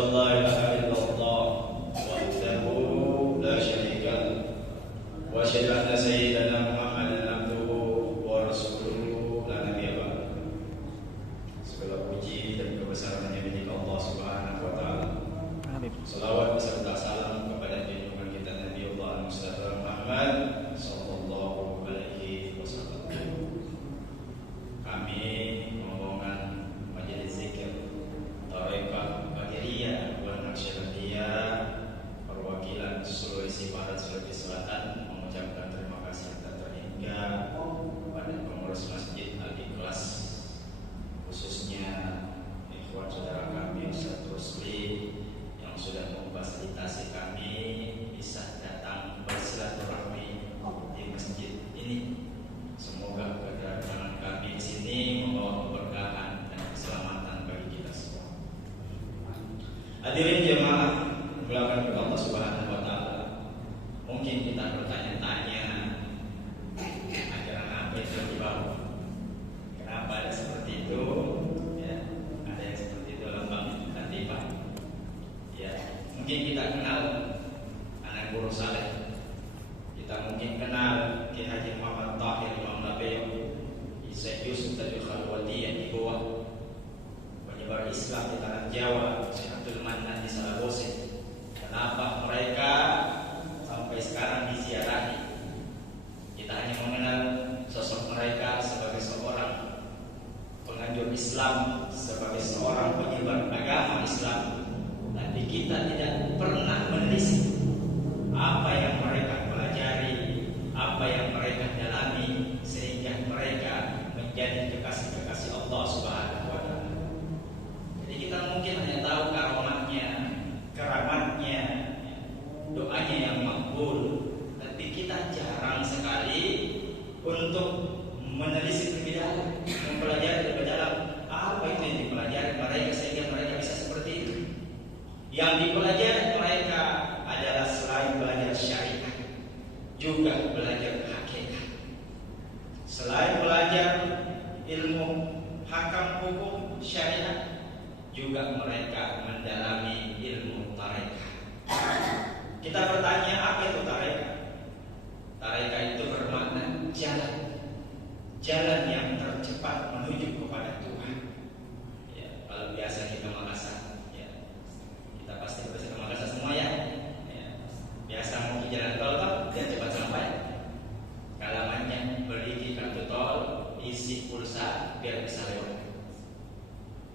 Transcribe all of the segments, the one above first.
an la ilaha illallah wahdahu la syarika lahu wa asyhadu anna sayyidana Muhammadan abduhu wa rasuluhu la nabiyya ba'dahu. Segala puji dan kebesaran hanya milik Allah Subhanahu wa taala. Salawat beserta salam kepada junjungan kita Nabi Allah Mustafa Muhammad sallallahu alaihi wasallam. Kami rombongan majelis zikir Tarekat Qadiriyah Wal Naqsyabandiyah perwakilan Sulawesi Barat Sulawesi Selatan mengucapkan terima kasih tak terhingga kepada pengurus Masjid Al-Ikhlas, khususnya ikhwan saudara kami Ustaz Rusli yang sudah memfasilitasi kami bisa datang bersilaturahmi di masjid ini. Semoga kedatangan kami di sini membawa keberkahan dan keselamatan bagi kita semua. Hadirin jemaah mulakan kepada Allah Subhanahu wa taala. Mungkin kita bertanya-tanya, ajaran apa itu di bawah? Kenapa ada seperti itu? Ya, ada yang seperti itu lambang Latifah. Ya, mungkin kita kenal anak guru saleh. Kita mungkin kenal Ki Haji Muhammad Tahir Imam Labeyo, Syekh Yusuf Tadul Khalwati yang di bawah penyebar Islam di tanah Jawa, Syekh Abdul Manan di Salabose. Kenapa mereka sampai sekarang diziarahi? Kita hanya mengenal sosok mereka sebagai seorang penganjur Islam, sebagai seorang penyebar agama Islam, tapi kita tidak pernah menelisik apa yang mereka pelajari, apa yang mereka dalami, sehingga mereka menjadi kekasih-kekasih Allah Subhanahu wa taala. Jadi kita mungkin hanya tahu karamatnya, keramatnya, doanya yang makbul, tapi kita jarang sekali untuk menelisik lebih dalam, mempelajari lebih dalam apa itu yang dipelajari mereka sehingga mereka bisa seperti itu. Yang dipelajari mereka adalah selain belajar syariat, juga belajar hakikat. Selain belajar ilmu hakam hukum syariat, juga mereka mendalami ilmu tarekat. Kita bertanya, apa itu tarekat? Tarekat itu bermakna jalan, jalan yang tercepat menuju kepada Tuhan. Ya, kalau biasa kita Makassar, ya, kita pasti bisa ke Makassar semua ya. Biasa mau ke jalan tol dia cepat sampai. Kalamannya beli kartu tol, isi pulsa biar bisa lewat.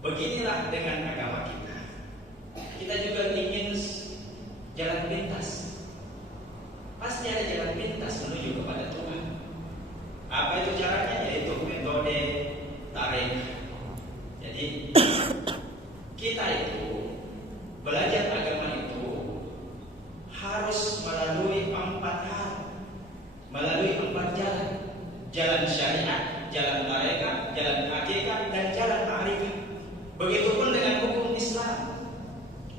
Beginilah dengan agama kita. Kita juga ingin jalan pintas. Pasti ada jalan pintas menuju kepada Tuhan. Apa itu caranya? Yaitu metode tarekat. Jadi kita itu belajar agama itu harus melalui 4 hal, melalui 4 jalan: jalan syariat, jalan tarekat, jalan hakikat, dan jalan ma'rifat. Begitupun dengan hukum Islam.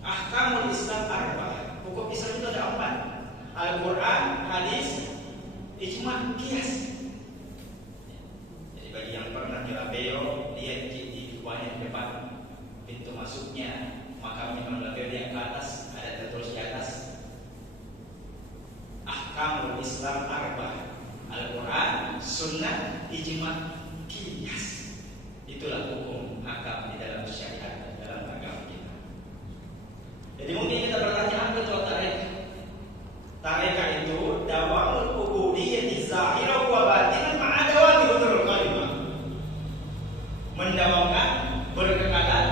Ahkamul Islam arba'ah. Hukum Islam itu ada 4: Al-Quran, hadis, ijma', qiyas. Jadi bagi yang pernah di Labeyo, lihat di banyak depan pintu masuknya makam Imam Labeyo yang ke atas ada tertulis di atas Ahkamul Islam arba'ah: Al-Quran, Sunnah, ijma', qiyas. Itulah hukum hakam di dalam syariat, dalam agama kita. Jadi mungkin kita bertanya, apa itu tarekat? Tarekat itu dawamul ubudiyyah zahirah wa batinah ma'a dawami hudurul kalimah. Mendawamkan, berkekalan,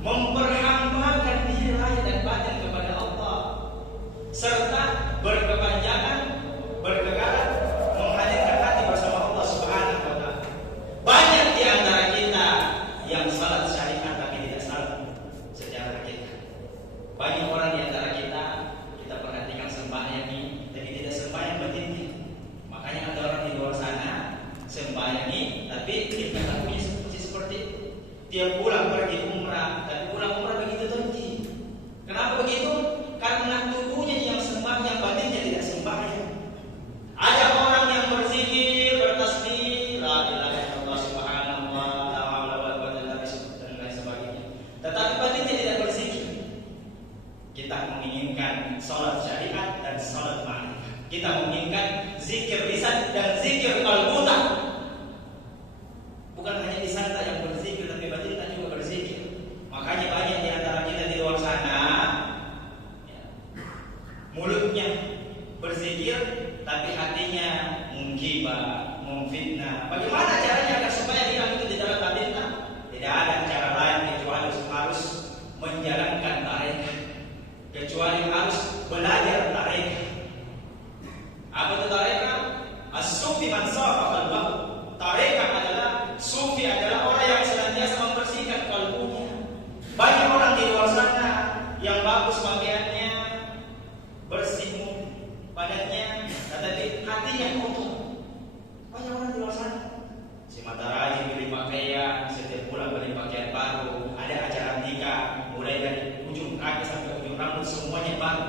memperhambakan diri lahir dan batin kepada Allah, serta berkepanjangan, berkekalan, menghadirkan hati bersama Allah Subhanahu wa taala. Banyak di antara kita yang salat syariat tapi tidak salat secara hakikat. Banyak orang di antara kita perhatikan sembahyang ini, tapi tidak sembahyang batinnya. Makanya ada orang di luar sana sembahyang tapi kita tak punya seperti itu. Dia pulang pergi umrah, tapi pulang umrah begitu tinggi. Kenapa begitu? Karena tubuhnya yang sembahyang, batinnya tidak sembahyang. Ada orang yang berzikir, bertasbih, la ilaha illallah subhanallah, la haula wala quwwata illa billah dan lain sebagainya. Tetapi batinnya tidak berzikir. Kita menginginkan zikir lisan dan zikir qalbuta. Bukan hanya lisan yang berzikir, tapi batin juga berzikir. Makanya banyak di antara kita di luar sana, ya, mulutnya berzikir, tapi hatinya menggibah, memfitnah. Bagaimana caranya agar supaya hilang itu di dalam batinnya? Tidak ada cara lain kecuali harus menjalankan tarekat, kecuali harus belajar tarekat. Apa itu tarekat? As-sufi man safa qalbahu. Tarekat adalah, sufi adalah orang yang senantiasa membersihkan kalbunya. Banyak orang di luar sana yang bagus pakaiannya, bersih badannya, tetapi hatinya kotor. Banyak orang di luar sana. Si Mataraji beli pakaian, setiap bulan beli pakaian baru. Ada acara nikah, mulai dari ujung kaki sampai ujung rambut semuanya baru.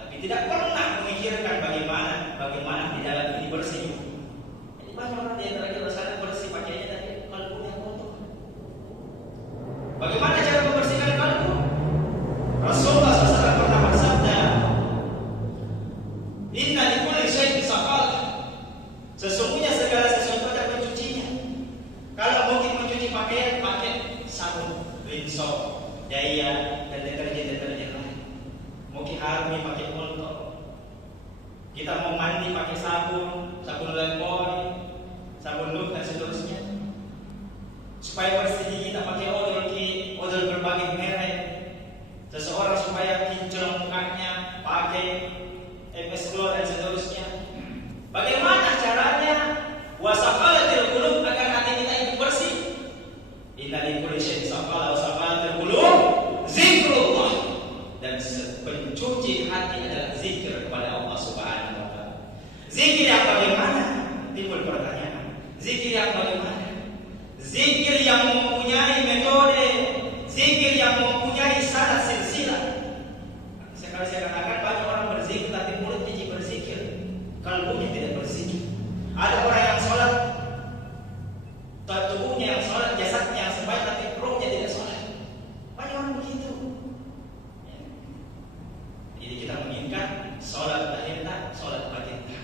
Tapi tidak pernah memikirkan bagaimana di dalam ini bersih. Jadi banyak orang di antara di luar sana bersih pakaiannya, tapi kalbunya kotor. Bagaimana cara membersihkan kalbu? Rasulullah SAW pernah bersabda, "Inna likulli syai'in saqal." Sesungguhnya segala sesuatu ada pencucinya. Kalau mungkin mencuci pakaian, pakai sabun, rinso, daya, dan deterjen lain. Mungkin harumi pakai molto. Kita mau mandi pakai sabun Lifebuoy, sabun Lux dan seterusnya. Supaya bersih kita pakai odol berbagai merek. Seseorang supaya kinclong mukanya pakai MS Glow dan seterusnya. Bagaimana caranya wasaqalatil qulub agar hati kita itu bersih? Inna likulli syai'in saqala wa saqalatil qulub zikrullah. Dan pencuci hati adalah zikir kepada Allah Subhanahu wa taala. Zikir yang bagaimana? Timbul pertanyaan. Zikir yang bagaimana? Zikir yang mempunyai metode, zikir yang mempunyai sanad silsilah. Sekali saya katakan banyak orang berzikir tapi mulutnya tidak berzikir, kalbunya tidak berzikir. Ada orang yang sholat, tubuhnya yang sholat, jasadnya yang sebaik tapi rohnya tidak sholat. Banyak orang begitu. Jadi kita menginginkan sholat lahirna, sholat batinna.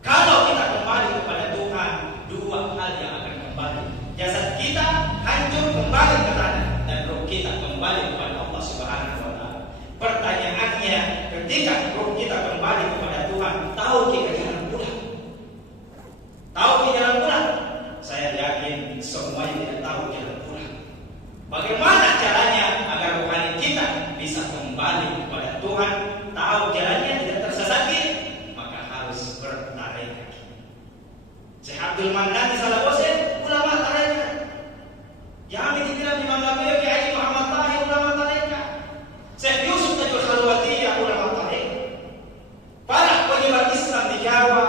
Kalau kita kembali kepada Tuhan, dua hal yang akan kembali. Jasad kita hancur kembali ke tanah dan roh kita kembali kepada Allah Subhanahu wa taala. Pertanyaannya, ketika roh kita kembali kepada Tuhan, tahu kita jalan pulang? Tahu kita jalan pulang? Saya yakin semuanya tidak tahu jalan pulang. Bagaimana caranya agar rohani kita bisa kembali kepada Tuhan, tahu jalannya, tidak tersesat? Maka harus bertarekat. Syekh Abdul Manan di Salabose, ulama tarekat. Yang dibilang Imam Labir, Kiai Muhammad Tahir, ulama tarekat. Syekh Yusuf Tajul Khalwatiyah, ulama tarekat. Para penyebar Islam di Jawa,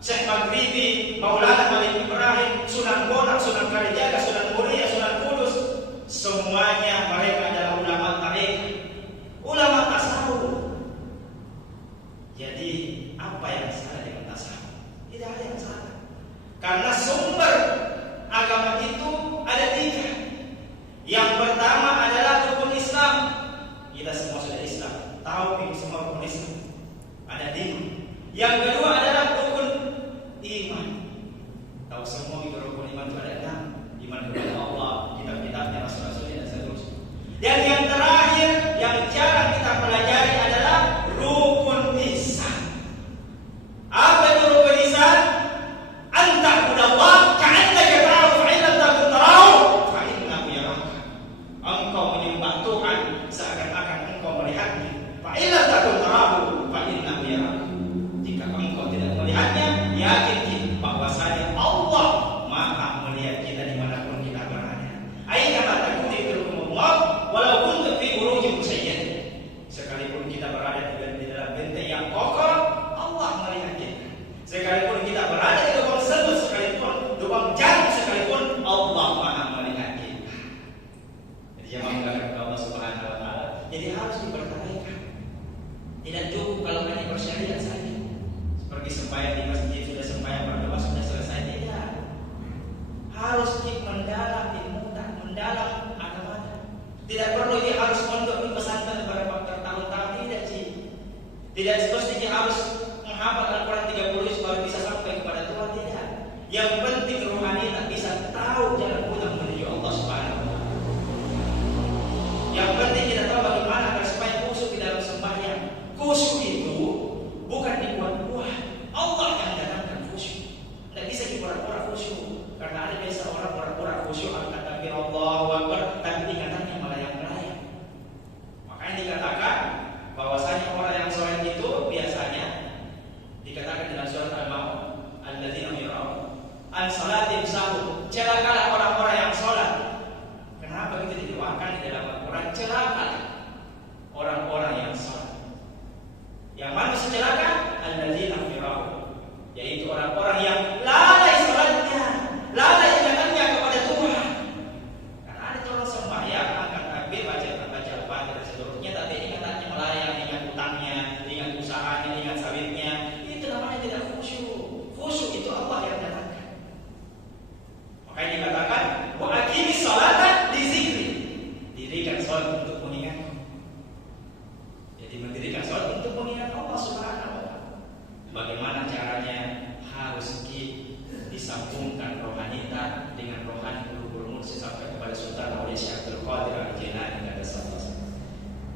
Syekh Maghribi, Maulana Malik Ibrahim, Sunan Bonang, Sunan Kalijaga, Sunan Muria, Sunan Kudus, semuanya mereka adalah ulama tarekat, ulama tasawuf. Jadi apa yang salah dengan tasawuf? Tidak ada yang salah. Karena sumber agama itu ada tiga. Yang pertama adalah rukun Islam. Kita semua sudah Islam, tahu ini semua rukun Islam. Ada lima. Yang kedua adalah rukun iman. Tahu semua itu rukun iman itu ada enam. Iman kepada Allah, kitab-kitabnya, rasul-rasulnya dan seterusnya. Dan yang terakhir yang jarang kita pelajari adalah rukun ihsan. Apa itu rukun ihsan? Anta'budallah ka'annaka tarahu fa in lam takun tarahu fa innahu yaraka. Engkau menyembah Tuhan seakan-akan engkau melihatnya. Fa in lam takun tarahu fa innahu yaraka. Jika engkau tidak melihatnya, yakin bahwasanya Allah Maha melihat kita dimanapun kita berada. Aina ma takunu yudrikumullah walau kuntum fi burujin musyayyad. Sekalipun kita berada di dalam benteng yang kokoh, Allah melihat kita. Sekalipun kita berada di lubang semut sekalipun, lubang jarum sekalipun, Allah Maha melihat kita. Jadi yang menggunakan Allah Subhanahu wa taala. Jadi harus dipertahankan. Tidak cukup kalau hanya bersyariat saja. Seperti sembahyang di masjid, sudah sembahyang berdoa sudah selesai, tidak. Harus mendalam ilmu, mendalam agama. Tidak perlu dia harus mondok di pesantren berapa tahun-tahun, tidak sih. Tidak semestinya harus menghafal Al-Quran 30 juz baru bisa sampai kepada Tuhan, tidak. Yang penting rohani tak bisa tahu jalan pulang menuju Allah Subhanahu wa taala. Yang penting kita tahu bagaimana agar supaya khusyuk di dalam sembahyang. Khusyuk itu bukan dibuat-buat. Allah yang datangkan khusyuk. Tidak bisa dipura-pura khusyuk. Karena ada biasa orang pura-pura khusyuk angkat takbir Allahu Akbar, tapi tingkatannya melayang-layang. Makanya dikatakan bahwasanya orang yang sholat itu biasanya dikatakan dalam surat Al-Maun, alladzina yura'un an salatin sahun. Celakalah orang-orang yang sholat. Kenapa kita didoakan di dalam Al-Quran? Celaka orang-orang yang sholat. Yang mana celaka? Alladzina yura'un, yaitu orang-orang yang lalai sholatnya, lalai ingatannya kepada Tuhan. Karena ada orang sembahyang angkat takbir, baca Al-Fatihah dan seterusnya, tapi ingatannya melayang, ingat utangnya, ingat usahanya, ingat sawitnya. Itu namanya tidak khusyuk. Khusyuk itu Allah yang datangkan. Makanya dikatakan wa aqimis sholata li zikri. Dirikan sholat untuk mengingatku. Jadi mendirikan sholat untuk mengingat Allah Subhanahu wa taala. Bagaimana caranya? Harus disambungkan rohanita dengan rohani guru-guru sampai kepada Sultan Aulia Syekh Abdul Qadir Al-Jilani dan seterusnya.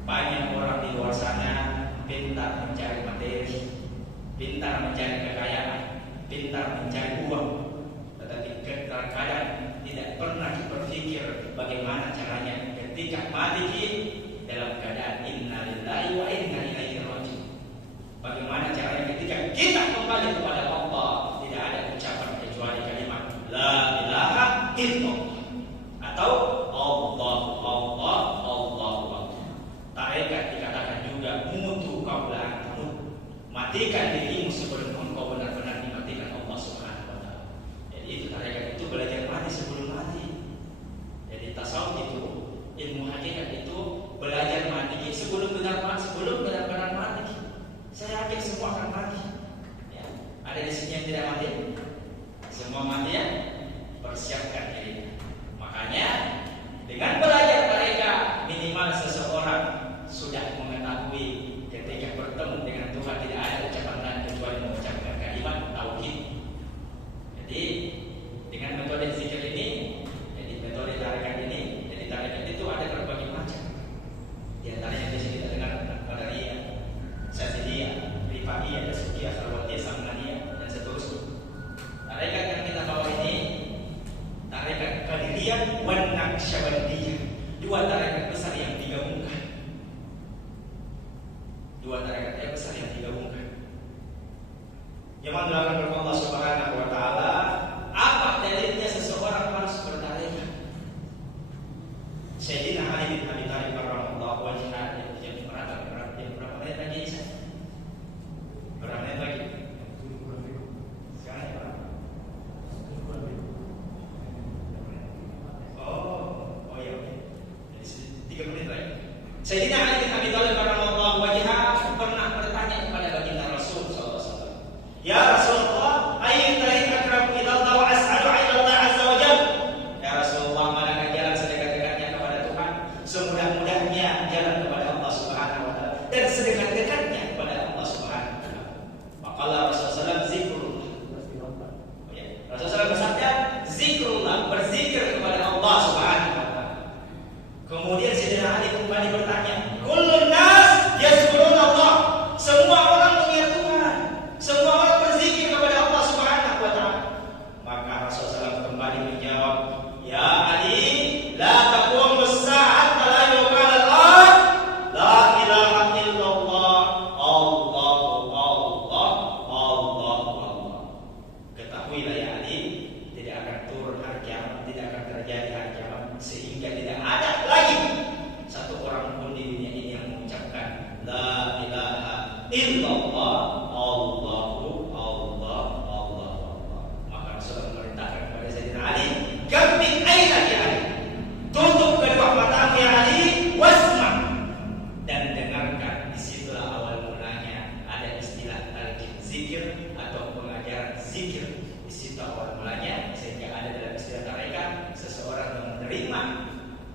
Banyak orang di luar sana pintar mencari materi, pintar mencari kekayaan, pintar mencari uang, tetapi kadang-kadang tidak pernah berpikir bagaimana caranya ketika mati dalam keadaan inna lillahi wa inna ilaihi raji'un. Bagaimana caranya ketika kita kembali kepada Allah, tidak ada ucapan kecuali kalimat la ilaha illallah atau Allah Allah Allah Allah. Tarekat dikatakan juga mutu qabla an tamut. Matikan dirimu sebelum engkau benar-benar dimatikan Allah Subhanahu wa taala. Jadi itu tarekat itu belajar mati sebelum mati. Jadi tasawuf itu, ilmu hakikat itu belajar mati sebelum benar-benar mati. Saya yakin semua akan mati. Ya. Ada di sini yang tidak mati? Semua mati ya? Persiapkan diri. Makanya dengan belajar mereka minimal seseorang sudah mengetahui ketika bertemu dengan Tuhan tidak ada ucapan lain kecuali mengucapkan kalimat tauhid. Jadi dengan metode zikir ini, jadi metode tarekat ini, jadi tarekat itu ada berbagai macam. Di antaranya di sini kita dengar Qadariyah, Syadziliyah, Rifaiyah, Tasawufiyah, Khalwatiyah, Samlaniyah dan seterusnya. Tarekat yang kita bawa ini tarekat Qadiriyah wan Naqsyabandiyah. Dua tarekat besar yang digabungkan. Dua tarekat yang besar yang digabungkan. Yang mendoakan kepada Allah Subhanahu wa taala, apa dalilnya seseorang harus bertarekat? Sayyidina Ali bin Abi Thalib radhiyallahu anhu yang berapa menit lagi Isa? Berapa menit lagi? Sekarang berapa? Oh ya oke. Jadi 3 menit lagi. Sayyidina Ali bin Abi Thalib radhiyallahu anhu pernah bertanya kepada baginda Rasul sallallahu alaihi wasallam, "Ya Rasulullah, ayyu tariq aqrabu ila Allah wa as'adu ila Allah azza wa jalla?" Ya Rasulullah, manakah jalan sedekat-dekatnya kepada Tuhan, semudah-mudahnya jalan kepada Allah Subhanahu wa taala, dan sedekat-dekatnya kepada Allah Subhanahu wa taala. Maka Rasulullah zikrullah. Rasulullah bersabda, zikrullah, berzikir kepada Allah Subhanahu wa taala. Kemudian Sayyidina Ali kembali bertanya, kullun nas yazkuruna Allah. Semua orang mengingat Tuhan, semua orang berzikir kepada Allah Subhanahu wa taala. Maka Rasulullah kembali menjawab, ya Ali, la taqumu as-sa'at la yuqala Allah la ilaha illallah Allah Allah Allah Allah. Ketahuilah ya Ali, tidak akan turun hari kiamat, tidak akan terjadi hari kiamat sehingga tidak ada lagi satu orang pun di dunia ini yang mengucapkan la ilaha illallah Allahu Allah Allah Allah. Maka Rasulullah memerintahkan kepada Sayyidina Ali, "Gammid aina ya Ali." Tutup kedua matamu ya Ali, wasma, dan dengarkan. Disitulah awal mulanya ada istilah talqin zikir atau pengajaran zikir. Di situ awal mulanya, sehingga ada dalam istilah tarekat seseorang yang menerima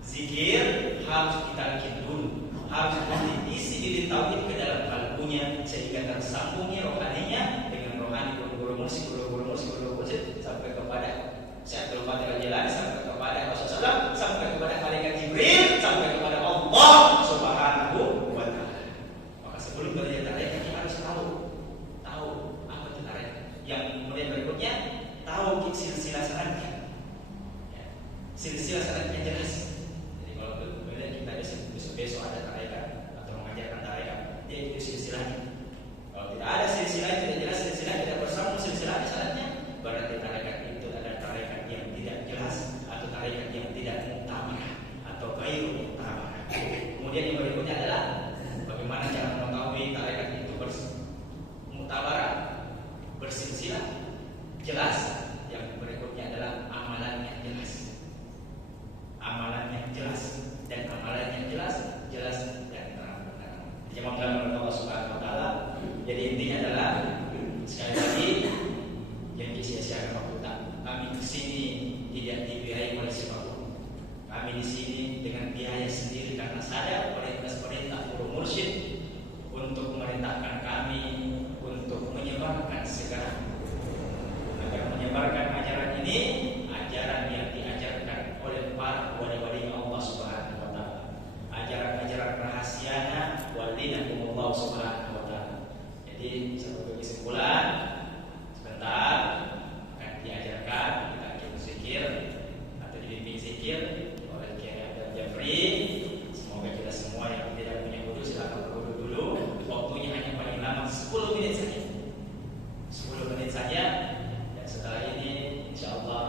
zikir harus ditalqin dulu, harus diisi diri tauhid ke dalam kalbunya sehingga tersambungnya rohaninya berumus sampai kepada Syaikhul Qadir Jilani, sampai kepada Rasulullah, sampai kepada malaikat Jibril, sampai kepada Allah Subhanahu wa taala. Maka sebelum belajar tarekat kita harus tahu apa itu tarekat. Yang kemudian berikutnya tahu silsilah sanadnya. Ya. Silsilah sanadnya jelas. Jadi kalau kemudian kita besok ada tarekat atau mengajarkan tarekat, dia itu silsilahnya. Kalau tidak ada silsilah, tidak jelas silsilah, tidak bersambung silsilah sanadnya, berarti tarekat itu adalah tarekat yang tidak jelas atau tarekat yang tidak muktabar atau ghairu muktabar. Kemudian yang berikutnya adalah bagaimana cara mengetahui tarekat itu muktabar, bersilsilah, jelas. Yang berikutnya adalah amalannya jelas. Amalannya jelas dan amalannya jelas dan terang-terang. Dijawabkan oleh Allah Subhanahu wa taala. Jadi intinya adalah sekali lagi yang sia-siakan waktu kita. Kami di sini tidak dibiayai oleh siapapun. Kami di sini dengan biaya sendiri karena sadar perintah guru mursyid untuk memerintahkan kami untuk menyebarkan segala agar menyebarkan ajaran ini, ajaran yang diajarkan oleh para wali-wali Allah Subhanahu wa taala. Ajaran-ajaran rahasiana walinakumullah Subhanahu wa taala. Jadi sebagai kesimpulan sebentar akan diajarkan kita zikir atau dibimbing zikir oleh Kiai Abdul Jafri. Semoga kita semua yang tidak punya wudu silakan berwudu dulu. Waktunya hanya paling lama 10 menit saja. 10 menit saja. Dan setelah ini insyaallah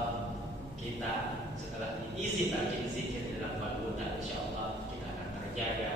kita setelah diisi tajwid zikir dalam bulan, insyaallah kita akan terjaga